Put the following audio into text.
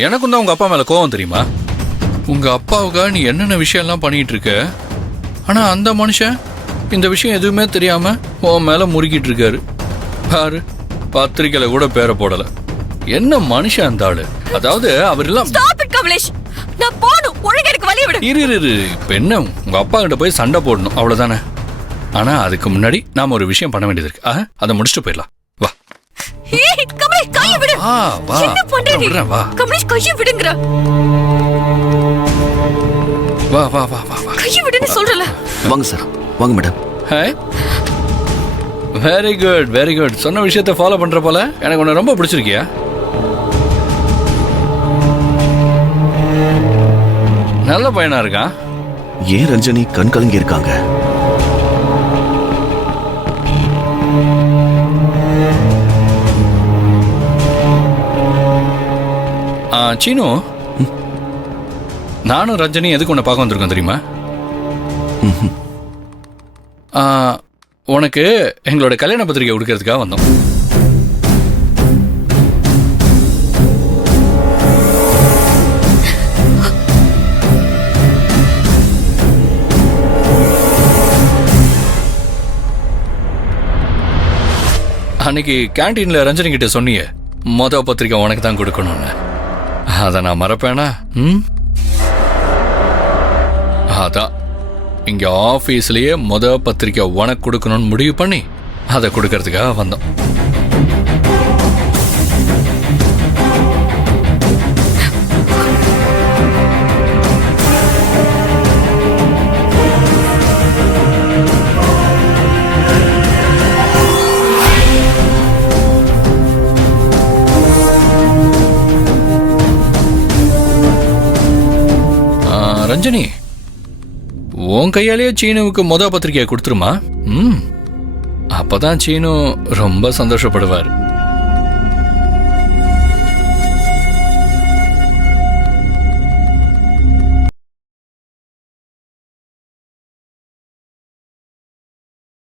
எனக்கும் தான் உங்க அப்பா மேல கோவம் தெரியுமா? உங்க அப்பாவுக்காக நீ என்னென்ன விஷயம் எல்லாம் பண்ணிட்டு இருக்க, ஆனா அந்த மனுஷன் இந்த விஷயம் எதுவுமே தெரியாம உன் மேல முறுக்கிட்டு இருக்காரு. பாரு, பத்திரிக்கையில கூட பேரை போடல. என்ன மனுஷன் அந்த ஆளு. அதாவது அவர் எல்லாம் இரு. இப்ப என்ன, உங்க அப்பா கிட்ட போய் சண்டை போடணும் அவ்வளவுதானே. ஆனா அதுக்கு முன்னாடி நாம ஒரு விஷயம் பண்ண வேண்டியது இருக்கு. அதை முடிச்சுட்டு போயிடலாம். வா வா வா வா வா வா. வாங்க சார், வாங்க madam. Very good very good. சொன்ன விஷயத்தை ஃபாலோ பண்ற போல. எனக்கு உன்னை ரொம்ப பிடிச்சிருக்கியா? நல்ல பையனா இருக்கான். ஏன் ரஞ்சனி கண் கலங்கி இருக்காங்க? சீனு, நானும் ரஞ்சனி எதுக்கு உன்னை பார்க்க வந்திருக்கோம் தெரியுமா? உனக்கு எங்களோட கல்யாண பத்திரிகை கொடுக்கறதுக்காக வந்தோம். அன்னைக்கு கேன்டீன்ல ரஞ்சனி கிட்ட சொன்னியே மொத பத்திரிக்கை உனக்கு தான் கொடுக்கணும்னு. அதை நான் மறப்பேனா? அதான் இங்க ஆபீஸ்லயே மொத பத்திரிக்கை உனக்கு கொடுக்கணும்னு முடிவு பண்ணி அதை கொடுக்கறதுக்காக வந்தோம். ரஞ்சனி, உன் கையாலேயே சீனுவுக்கு மொத பத்திரிகையை கொடுத்துருமா? அப்பதான் சீனு ரொம்ப சந்தோஷப்படுவார்.